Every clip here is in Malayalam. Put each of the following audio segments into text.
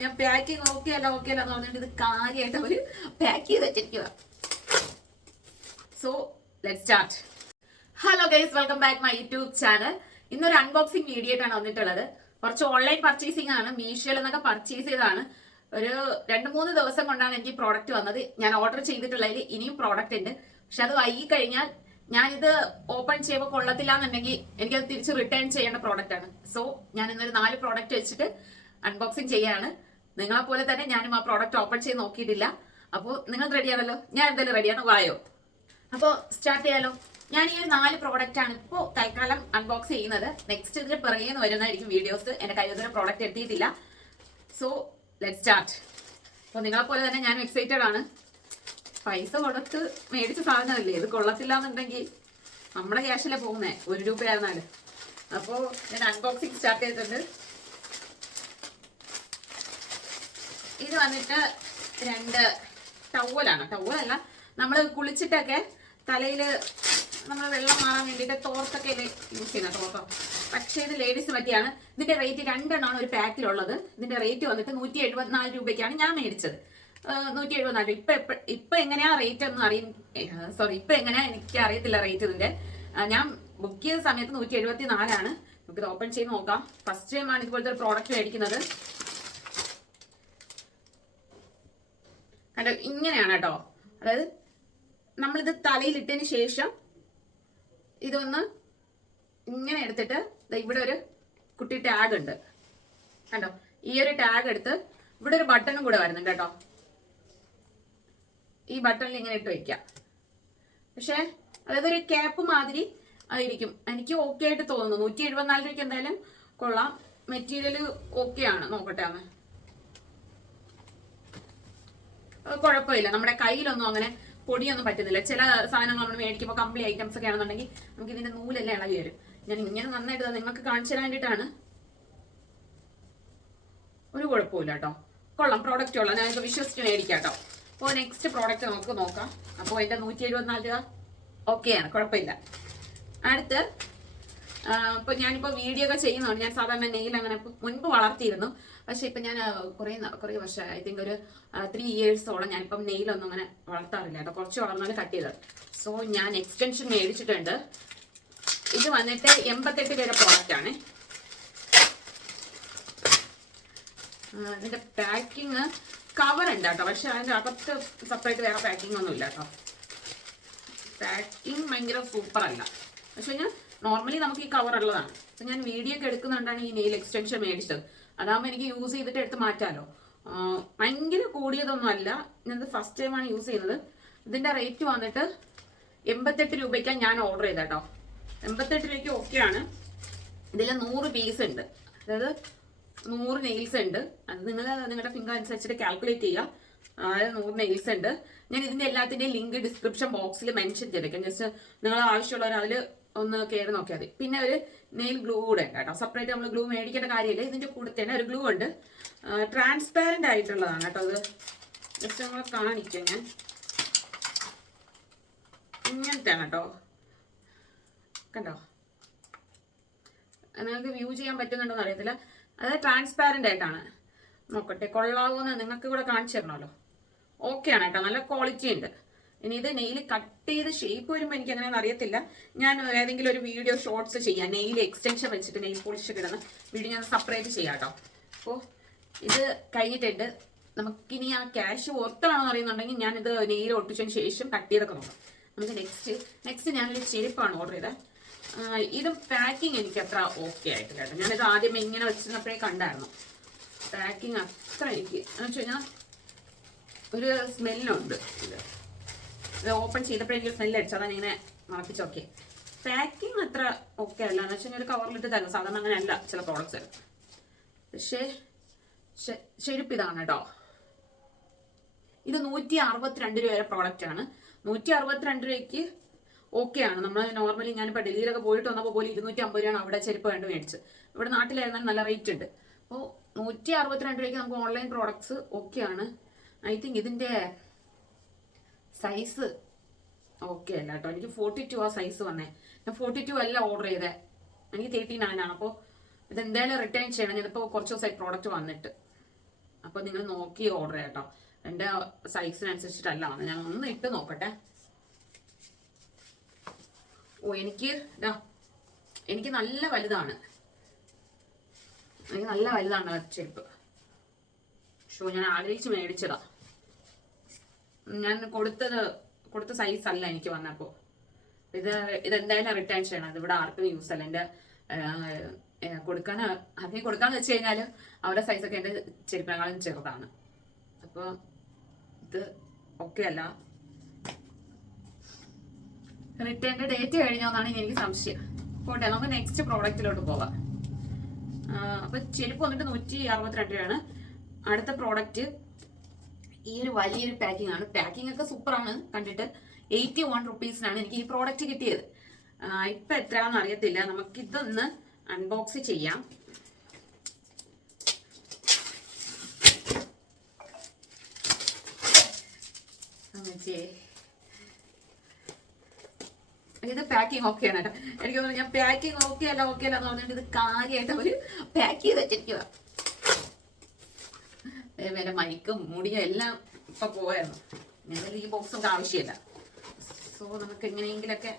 ഞാൻ പാക്കിങ് ഓക്കെ അല്ല ഓക്കെ അല്ല എന്ന് പറഞ്ഞിട്ട് ഇത് കാര്യമായിട്ട് അവർ പാക്ക് ചെയ്ത് വെച്ചിരിക്കുക so let start hello guys welcome back my YouTube channel ഇന്നൊരു അൺബോക്സിംഗ് വീഡിയോ ആണ് വന്നിട്ടുള്ളത്. കുറച്ച് ഓൺലൈൻ പർച്ചേസിംഗ് ആണ് മീഷോയിൽ നിന്നൊക്കെ പർച്ചേസ് ചെയ്തതാണ്. ഒരു രണ്ട് മൂന്ന് ദിവസം കൊണ്ടാണ് എനിക്ക് പ്രോഡക്റ്റ് വന്നത്. ഞാൻ ഓർഡർ ചെയ്തിട്ടുള്ളതിൽ ഇനിയും പ്രോഡക്റ്റ് ഉണ്ട്. പക്ഷെ അത് വൈകി കഴിഞ്ഞാൽ ഞാനിത് ഓപ്പൺ ചെയ്യുമ്പോൾ കൊള്ളത്തില്ല എന്നുണ്ടെങ്കിൽ എനിക്കത് തിരിച്ച് റിട്ടേൺ ചെയ്യേണ്ട പ്രോഡക്റ്റ് ആണ്. സോ ഞാൻ ഇന്നൊരു നാല് പ്രോഡക്റ്റ് വെച്ചിട്ട് അൺബോക്സിംഗ് ചെയ്യാണ്. നിങ്ങളെ പോലെ തന്നെ ഞാനും ആ പ്രോഡക്റ്റ് ഓപ്പൺ ചെയ്ത് നോക്കിയിട്ടില്ല. അപ്പോൾ നിങ്ങൾ റെഡിയാണല്ലോ ഞാൻ എന്തായാലും റെഡിയാണ് വായോ? അപ്പോൾ സ്റ്റാർട്ട് ചെയ്യാലോ? ഞാൻ ഈ ഒരു നാല് പ്രോഡക്റ്റ് ആണ് ഇപ്പോൾ തൽക്കാലം അൺബോക്സ് ചെയ്യുന്നത്. നെക്സ്റ്റ് ഇതിന് പിറകെ വരുന്നതായിരിക്കും വീഡിയോസ് എന്റെ കയ്യിൽ ഒരു പ്രോഡക്റ്റ് എത്തിയിട്ടില്ല. സോ ലെറ്റ് സ്റ്റാർട്ട് അപ്പോൾ നിങ്ങളെ പോലെ തന്നെ ഞാനും എക്സൈറ്റഡ് ആണ്. പൈസ കൊടുത്ത് മേടിച്ച സാധനമല്ലേ? ഇത് കൊള്ളത്തില്ല എന്നുണ്ടെങ്കിൽ നമ്മുടെ ക്യാഷിലെ പോകുന്നേ? ഒരു രൂപയായിരുന്നാൽ അപ്പോൾ ഞാൻ അൺബോക്സിങ് സ്റ്റാർട്ട് ചെയ്തിട്ടുണ്ട്. ഇത് വന്നിട്ട് രണ്ട് ടവലാണ് ടവലല്ല നമ്മൾ കുളിച്ചിട്ടൊക്കെ തലയിൽ നമ്മൾ വെള്ളം മാറാൻ വേണ്ടിയിട്ട് തോർത്തൊക്കെ യൂസ് ചെയ്യുന്ന തോർത്തോ. പക്ഷേ ഇത് ലേഡീസ് പറ്റിയാണ് ഇതിന്റെ റേറ്റ് രണ്ടെണ്ണമാണ് ഒരു പാക്കിലുള്ളത്. ഇതിന്റെ റേറ്റ് വന്നിട്ട് നൂറ്റി എഴുപത്തിനാല് രൂപയ്ക്കാണ് ഞാൻ മേടിച്ചത്. നൂറ്റി എഴുപത്തിനാല് രൂപ. ഇപ്പം എപ്പോൾ ഇപ്പം എങ്ങനെയാ റേറ്റ് ഒന്നും അറിയും സോറി ഇപ്പം എങ്ങനെയാ എനിക്ക് അറിയത്തില്ല റേറ്റ് ഇതിന്റെ ഞാൻ ബുക്ക് ചെയ്ത സമയത്ത് നൂറ്റി എഴുപത്തി നാലാണ് നമുക്കിത് ഓപ്പൺ ചെയ്ത് നോക്കാം. ഫസ്റ്റ് ടൈമാണ് ഇതുപോലത്തെ ഒരു പ്രോഡക്റ്റ് മേടിക്കുന്നത്. കണ്ടോ? ഇങ്ങനെയാണ് കേട്ടോ. അതായത് നമ്മളിത് തലയിലിട്ടതിന് ശേഷം ഇതൊന്ന് ഇങ്ങനെ എടുത്തിട്ട് ഇവിടെ ഒരു കുട്ടി ടാഗ് ഉണ്ട്. കണ്ടോ? ഈ ഒരു ടാഗ് എടുത്ത് ഇവിടെ ഒരു ബട്ടണും കൂടെ വരുന്നുണ്ട് കേട്ടോ. ഈ ബട്ടണിൽ ഇങ്ങനെ ഇട്ട് വയ്ക്കാം പക്ഷേ അതായത് ഒരു ക്യാപ്പ് മാതിരി ആയിരിക്കും. എനിക്ക് ഓക്കെ ആയിട്ട് തോന്നുന്നു. നൂറ്റി എഴുപത്തിനാല് രൂപയ്ക്ക് എന്തായാലും കൊള്ളാം. മെറ്റീരിയൽ ഓക്കെ ആണ്. നോക്കട്ടെ അന്ന് അത് കുഴപ്പമില്ല. നമ്മുടെ കയ്യിലൊന്നും അങ്ങനെ പൊടിയൊന്നും പറ്റുന്നില്ല. ചില സാധനങ്ങൾ നമ്മൾ മേടിക്കുമ്പോൾ കമ്പ്ലി ഐറ്റംസ് ഒക്കെ ആണെന്നുണ്ടെങ്കിൽ നമുക്ക് ഇതിന്റെ നൂലെല്ലാം ഇളകി വരും. ഞാൻ ഇങ്ങനെ നന്നായിട്ട് നിങ്ങൾക്ക് കാണിച്ചു വേണ്ടിയിട്ടാണ്. ഒരു കുഴപ്പമില്ല കേട്ടോ. കൊള്ളാം പ്രോഡക്റ്റ് കൊള്ളാം. ഞാനിപ്പോൾ വിശ്വസിച്ച് മേടിക്കാം കേട്ടോ. അപ്പോൾ നെക്സ്റ്റ് പ്രോഡക്റ്റ് നമുക്ക് നോക്കാം. അപ്പോൾ എന്റെ നൂറ്റി എഴുപത്തിനാല് രൂപ. ഓക്കെയാണ് കുഴപ്പമില്ല. അടുത്ത് ഇപ്പൊ ഞാനിപ്പോ വീഡിയോ ഒക്കെ ചെയ്യുന്നതാണ് ഞാൻ സാധാരണ നെയിൽ അങ്ങനെ മുൻപ് വളർത്തിയിരുന്നു. പക്ഷെ ഇപ്പൊ ഞാൻ കുറെ കുറെ വർഷം ഐ തിങ്ക് ഒരു ത്രീ ഇയേഴ്സോളം ഞാനിപ്പം നെയിലൊന്നും അങ്ങനെ വളർത്താറില്ല. കേട്ടോ കുറച്ച് വളർന്നാലും കട്ട് ചെയ്തത് സോ ഞാൻ എക്സ്റ്റൻഷൻ മേടിച്ചിട്ടുണ്ട്. ഇത് വന്നിട്ട് എൺപത്തെട്ട് പേരെ പ്രോഡക്റ്റ് ആണ്. ഇതിന്റെ പാക്കിങ് കവർ ഉണ്ട് കേട്ടോ. പക്ഷെ അതിന്റെ അകത്ത് സെപ്പറേറ്റ് വേറെ പാക്കിംഗ് ഒന്നും ഇല്ല കേട്ടോ. പാക്കിങ് ഭയങ്കര സൂപ്പർ അല്ല. പക്ഷെ ഞാൻ നോർമലി നമുക്ക് ഈ കവർ ഉള്ളതാണ്. അപ്പൊ ഞാൻ വീഡിയോ ഒക്കെ എടുക്കുന്നുണ്ടാണ് ഈ നെയിൽ എക്സ്റ്റൻഷൻ മേടിച്ചത്. അതാകുമ്പോൾ എനിക്ക് യൂസ് ചെയ്തിട്ട് എടുത്ത് മാറ്റാലോ. ആ, ഭയങ്കര കൂടിയതൊന്നും അല്ല. ഞാനത് ഫസ്റ്റ് ടൈമാണ് യൂസ് ചെയ്യുന്നത്. ഇതിന്റെ റേറ്റ് വന്നിട്ട് എൺപത്തെട്ട് രൂപയ്ക്കാണ് ഞാൻ ഓർഡർ ചെയ്ത കേട്ടോ എൺപത്തെട്ട് രൂപയ്ക്ക് ഓക്കെയാണ് ഇതിൽ നൂറ് പീസ് ഉണ്ട്. അതായത് നൂറ് നെയിൽസ് ഉണ്ട്. അത് നിങ്ങൾ നിങ്ങളുടെ ഫിംഗർ അനുസരിച്ചിട്ട് കാൽക്കുലേറ്റ് ചെയ്യുക അതായത് നൂറ് നെയിൽസ് ഉണ്ട്. ഞാൻ ഇതിന്റെ എല്ലാത്തിന്റെയും ലിങ്ക് ഡിസ്ക്രിപ്ഷൻ ബോക്സിൽ മെൻഷൻ ചെയ്തേക്കാം. ജസ്റ്റ് നിങ്ങൾ ആവശ്യമുള്ളവർ അതിൽ ഒന്ന് കയറി നോക്കിയാൽ മതി. പിന്നെ ഒരു നെയിൽ ഗ്ലൂ കൂടെ കേട്ടോ. സെപ്പറേറ്റ് നമ്മൾ ഗ്ലൂ മേടിക്കേണ്ട കാര്യമില്ല. ഇതിന്റെ കൂടെ തന്നെ ഒരു ഗ്ലൂ ഉണ്ട്. ട്രാൻസ്പാരന്റ് ആയിട്ടുള്ളതാണ് കേട്ടോ അത് ജസ്റ്റ് നമ്മളെ കാണിക്കാം ഞാൻ. ഇങ്ങനത്തെയാണ് കേട്ടോ. കണ്ടോ? നിങ്ങൾക്ക് വ്യൂ ചെയ്യാൻ പറ്റുന്നുണ്ടോ എന്ന് അറിയത്തില്ല. അത് ട്രാൻസ്പാരന്റ് ആയിട്ടാണ്. നോക്കട്ടെ കൊള്ളാവൂന്ന് നിങ്ങൾക്ക് ഇവിടെ കാണിച്ചു തരണമല്ലോ. ഓക്കെ ആണ് കേട്ടോ. നല്ല ക്വാളിറ്റി ഉണ്ട്. ഇനി ഇത് നെയിൽ കട്ട് ചെയ്ത് ഷേപ്പ് വരുമ്പോൾ എനിക്ക് അങ്ങനെ അറിയത്തില്ല. ഞാൻ ഏതെങ്കിലും ഒരു വീഡിയോ ഷോർട്സ് ചെയ്യാം. നെയിൽ എക്സ്റ്റൻഷൻ വെച്ചിട്ട് നെയിൽ പോളിഷ് കിടന്ന് വീഡിയോ ഞാൻ സെപ്പറേറ്റ് ചെയ്യാം കേട്ടോ അപ്പോൾ ഇത് കഴിഞ്ഞിട്ടുണ്ട്. നമുക്കിനി ആ ക്യാഷ് ഓർത്തലാണെന്ന് അറിയുന്നുണ്ടെങ്കിൽ ഞാനിത് നെയിൽ ഒട്ടിച്ചതിന് ശേഷം കട്ട് ചെയ്തൊക്കെ നോക്കാം. നമുക്ക് നെക്സ്റ്റ് നെക്സ്റ്റ് ഞാനൊരു ചെരുപ്പാണ് ഓർഡർ ചെയ്തത് ഇത് പാക്കിംഗ് എനിക്ക് അത്ര ഓക്കെ ആയിട്ടില്ല കേട്ടോ ഞാനിത് ആദ്യം ഇങ്ങനെ വെച്ചിരുന്നപ്പോഴേ കണ്ടായിരുന്നു. പാക്കിംഗ് അത്ര എനിക്ക് എന്ന് വെച്ച് കഴിഞ്ഞാൽ ഒരു സ്മെല്ലുണ്ട് ഇത്. ഇത് ഓപ്പൺ ചെയ്തപ്പോഴേ എനിക്ക് സ്മെല്ല് അടിച്ചു അതാണ് ഇങ്ങനെ മറപ്പിച്ച് ഓക്കെ പാക്കിംഗ് അത്ര ഓക്കെ അല്ല. എന്ന് വെച്ചാൽ ഒരു കവറിലിട്ട് തരണം സാധാരണ അങ്ങനെ അല്ല ചില പ്രോഡക്റ്റ്സ് പക്ഷേ ചെരുപ്പ് ഇതാണ് കേട്ടോ ഇത് നൂറ്റി അറുപത്തിരണ്ട് രൂപ വരെ പ്രോഡക്റ്റ് ആണ്. നൂറ്റി അറുപത്തിരണ്ട് രൂപയ്ക്ക് ഓക്കെ ആണ്. നമ്മൾ നോർമലി ഞാനിപ്പോൾ ഡൽഹിയിലൊക്കെ പോയിട്ട് വന്നപ്പോൾ പോലും ഇരുന്നൂറ്റി അമ്പത് രൂപയാണ് അവിടെ ചെരുപ്പ് വേണ്ടി മേടിച്ച് ഇവിടെ നാട്ടിലായിരുന്നാൽ നല്ല റേറ്റ് ഉണ്ട്. അപ്പോൾ നൂറ്റി അറുപത്തിരണ്ട് രൂപയ്ക്ക് നമുക്ക് ഓൺലൈൻ പ്രോഡക്ട്സ് ഓക്കെ ആണ്. ഐ തിങ്ക് ഇതിന്റെ സൈസ് ഓക്കെ അല്ല കേട്ടോ എനിക്ക് ഫോർട്ടി ടു ആ സൈസ് വന്നേ. ഞാൻ ഫോർട്ടി ടു അല്ല ഓർഡർ ചെയ്തേ. എനിക്ക് തേർട്ടി നയൻ ആണ്. അപ്പോൾ ഇത് എന്തായാലും റിട്ടേൺ ചെയ്യണം. ഞാനിപ്പോൾ കുറച്ച് ദിവസമായി പ്രോഡക്റ്റ് വന്നിട്ട്. അപ്പോൾ നിങ്ങൾ നോക്കി ഓർഡർ ചെയ്യാം കേട്ടോ എന്റെ സൈസിനനുസരിച്ചിട്ടല്ല വന്നത് ഞാൻ ഒന്ന് ഇട്ട് നോക്കട്ടെ. ഓ എനിക്ക് ഇതാ എനിക്ക് നല്ല വലുതാണ്. എനിക്ക് നല്ല വലുതാണ് ചെരുപ്പ് ഷോ ഞാൻ ആഗ്രഹിച്ച് മേടിച്ചതാ. ഞാൻ കൊടുത്തത് കൊടുത്ത സൈസ് അല്ല എനിക്ക് വന്നപ്പോ. ഇത് ഇതെന്തായാലും റിട്ടേൺ ചെയ്യണം. ഇവിടെ ആർക്കും യൂസ് അല്ല. എന്റെ കൊടുക്കാൻ അതിന് കൊടുക്കാന്ന് വെച്ച് കഴിഞ്ഞാൽ അവരുടെ ഒക്കെ എന്റെ ചെരുപ്പിനേക്കാളും ചെറുതാണ്. അപ്പോൾ ഇത് ഓക്കെ അല്ല. റിട്ടേണിന്റെ ഡേറ്റ് കഴിഞ്ഞോന്നാണ് എനിക്ക് സംശയം. പോട്ടെ നമുക്ക് നെക്സ്റ്റ് പ്രോഡക്റ്റിലോട്ട് പോവാം. അപ്പോൾ അപ്പൊ ചെരുപ്പ് വന്നിട്ട് നൂറ്റി അറുപത്തിരണ്ട് രൂപയാണ്. അടുത്ത പ്രോഡക്റ്റ് ഈ ഒരു വലിയൊരു പാക്കിംഗ് ആണ്. പാക്കിംഗ് ഒക്കെ സൂപ്പറാണ് കണ്ടിട്ട്. എയ്റ്റി വൺ റുപ്പീസിനാണ് എനിക്ക് ഈ പ്രോഡക്റ്റ് കിട്ടിയത്. ഇപ്പൊ എത്രയാണെന്ന് അറിയത്തില്ല. നമുക്ക് ഇതൊന്ന് അൺബോക്സ് ചെയ്യാം ഇത് പാക്കിംഗ് ഓക്കെ ആണ് കേട്ടോ. എനിക്ക് തോന്നുന്നു ഞാൻ പാക്കിംഗ് ഓക്കെ അല്ല ഓക്കെ അല്ല എന്ന് പറഞ്ഞിട്ട് ഇത് കാര്യമായിട്ട് അവർ പാക്ക് ചെയ്ത് വെച്ചിരിക്കുക എന്റെ മൈക്കും മുടിയും എല്ലാം ഇപ്പൊ പോയായിരുന്നു ഞാൻ ഈ ബോക്സ് ബോക്സിന്റെ ആവശ്യമില്ല. സോ നമുക്ക് എങ്ങനെയെങ്കിലൊക്കെ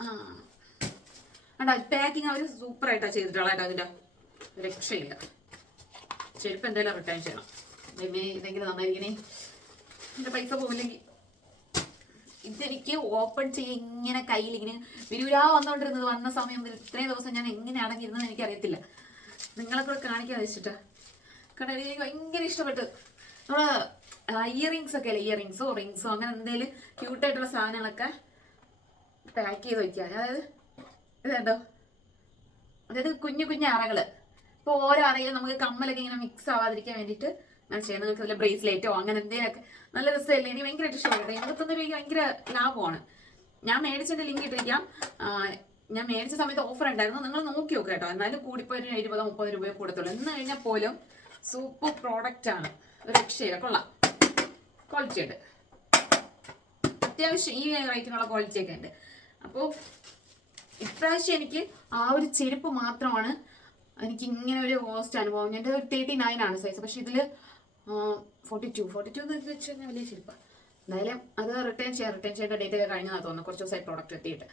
ആ. അടാ പാക്കിംഗ് അവർ ആയിട്ടാ ചെയ്തിട്ടുള്ള അതിന്റെ രക്ഷയില്ല. ചെരുപ്പ് എന്തായാലും റിട്ടേൺ ചെയ്യണം. ഇതെങ്കിലും നന്നായിരിക്കണേ? എന്റെ പൈസ പോവില്ലെങ്കിൽ ഇതെനിക്ക് ഓപ്പൺ ചെയ്യ ഇങ്ങനെ കയ്യിൽ ഇങ്ങനെ വിരൂരാ വന്നോണ്ടിരുന്നത് വന്ന സമയം ഇത്രയും ദിവസം ഞാൻ എങ്ങനെ അടങ്ങിയിരുന്നത് എനിക്കറിയത്തില്ല. നിങ്ങളെ കൂടെ കാണിക്കാൻ വെച്ചിട്ടാ. കാരണം എനിക്ക് ഭയങ്കര ഇഷ്ടപ്പെട്ടു. നമ്മൾ ഇയറിങ്സ് ഒക്കെ അല്ലേ? ഇയറിങ്സോ റിങ്സോ അങ്ങനെ എന്തെങ്കിലും ക്യൂട്ടായിട്ടുള്ള സാധനങ്ങളൊക്കെ പാക്ക് ചെയ്ത് വയ്ക്കുക അതായത് ഇതുണ്ടോ അതായത് കുഞ്ഞു കുഞ്ഞു അറകൾ. ഇപ്പൊ ഓരോ അറയിലും നമുക്ക് കമ്മലൊക്കെ ഇങ്ങനെ മിക്സ് ആവാതിരിക്കാൻ വേണ്ടിട്ട് ഞാൻ ചെയ്യാം നിങ്ങൾക്ക് ഇതിൽ ബ്രേസ്ലെറ്റോ അങ്ങനെ എന്തെങ്കിലുമൊക്കെ നല്ല രസമല്ലേ? എനിക്ക് ഭയങ്കരമായിട്ട് ഇഷ്ടപ്പെട്ടു. എൺപത്തൊന്ന് രൂപയ്ക്ക് ഭയങ്കര ലാഭമാണ്. ഞാൻ മേടിച്ചതിന്റെ ലിങ്ക് ഇട്ടിരിക്കാം. ഞാൻ മേടിച്ച സമയത്ത് ഓഫർ ഉണ്ടായിരുന്നു. നിങ്ങൾ നോക്കി നോക്കുക കേട്ടോ. എന്നാലും കൂടിപ്പോയി ഒരു എഴുപതോ മുപ്പത് രൂപയോ കൊടുത്തുള്ളൂ. എന്ന് കഴിഞ്ഞാൽ പോലും സൂപ്പർ പ്രോഡക്റ്റ് ആണ്. രക്ഷയില്ല. കൊള്ളാം. ക്വാളിറ്റി ഉണ്ട്. അത്യാവശ്യം ഈ റേറ്റിനുള്ള ക്വാളിറ്റി ഒക്കെ ഉണ്ട്. അപ്പോൾ ഇപ്രാവശ്യം എനിക്ക് ആ ഒരു ചെരുപ്പ് മാത്രമാണ് എനിക്ക് ഇങ്ങനെ ഒരു വേസ്റ്റ് അനുഭവം. എന്റെ ഒരു തേർട്ടി നയൻ ആണ് സൈസ് പക്ഷെ ഇതിൽ ഫോർട്ടി ടു ഫോർട്ടി ടു എന്ന് വെച്ച് കഴിഞ്ഞാൽ വലിയ ചെരുപ്പാണ് എന്തായാലും അത് റിട്ടേൺ ചെയ്യാം. റിട്ടേൺ ചെയ്യേണ്ട ഡേറ്റ് ഒക്കെ കഴിഞ്ഞതാണ് തോന്നുന്നു. കുറച്ച് ദിവസമായി പ്രോഡക്റ്റ് എത്തിയിട്ട്.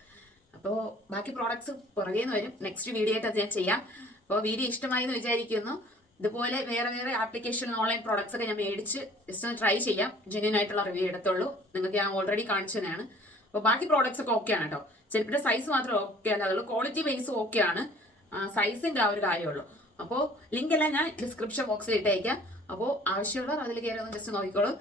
അപ്പോൾ ബാക്കി പ്രോഡക്ട്സ് പുറകെ നിന്ന് വരും. നെക്സ്റ്റ് വീഡിയോ ആയിട്ട് അത് ഞാൻ ചെയ്യാം. അപ്പോൾ വീഡിയോ ഇഷ്ടമായി എന്ന് വിചാരിക്കുന്നു. ഇതുപോലെ വേറെ വേറെ ആപ്ലിക്കേഷൻ ഓൺലൈൻ പ്രോഡക്ട്സ് ഒക്കെ ഞാൻ മേടിച്ച് ജസ്റ്റ് ഒന്ന് ട്രൈ ചെയ്യാം. ജെന്യൂൻ ആയിട്ടുള്ള റിവ്യൂ എടുത്തുള്ളൂ. നിങ്ങൾക്ക് ഞാൻ ഓൾറെഡി കാണിച്ചതാണ് അപ്പോൾ ബാക്കി പ്രോഡക്ട്സ് ഒക്കെ ഓക്കെയാണ് കേട്ടോ. ചെരുപ്പിന്റെ സൈസ് മാത്രം ഓക്കെ അല്ലാതുള്ളൂ ക്വാളിറ്റി ബേസ് ആണ്. സൈസിന്റെ ആ ഒരു കാര്യമുള്ളൂ. അപ്പോൾ ലിങ്ക് എല്ലാം ഞാൻ ഡിസ്ക്രിപ്ഷൻ ബോക്സിൽ ഇട്ടേക്കാം. അപ്പോൾ ആവശ്യമുള്ളവർ അതിൽ കയറി ഒന്ന് ജസ്റ്റ് നോക്കിക്കോളൂ.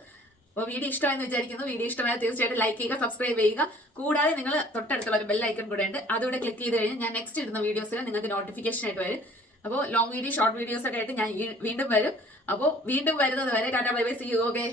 അപ്പോൾ വീഡിയോ ഇഷ്ടമായെന്ന് വിചാരിക്കുന്നു. വീഡിയോ ഇഷ്ടമായ തീർച്ചയായിട്ടും ലൈക്ക് ചെയ്യുക സബ്സ്ക്രൈബ് ചെയ്യുക. കൂടാതെ നിങ്ങൾ തൊട്ടടുത്തുള്ള ഒരു ബെൽ ഐക്കൺ കൂടെ ഉണ്ട്. അതുകൂടെ ക്ലിക്ക് ചെയ്ത് കഴിഞ്ഞാൽ ഞാൻ നെക്സ്റ്റ് ഇടുന്ന വീഡിയോസിൽ നിങ്ങൾക്ക് നോട്ടിഫിക്കേഷൻ ആയിട്ട് വരും. അപ്പോൾ ലോങ് വീഡിയോ ഷോർട്ട് വീഡിയോസ് ഒക്കെ ആയിട്ട് ഞാൻ വീണ്ടും വരും. അപ്പോൾ വീണ്ടും വരുന്നത് വരെ tata bye bye see you okay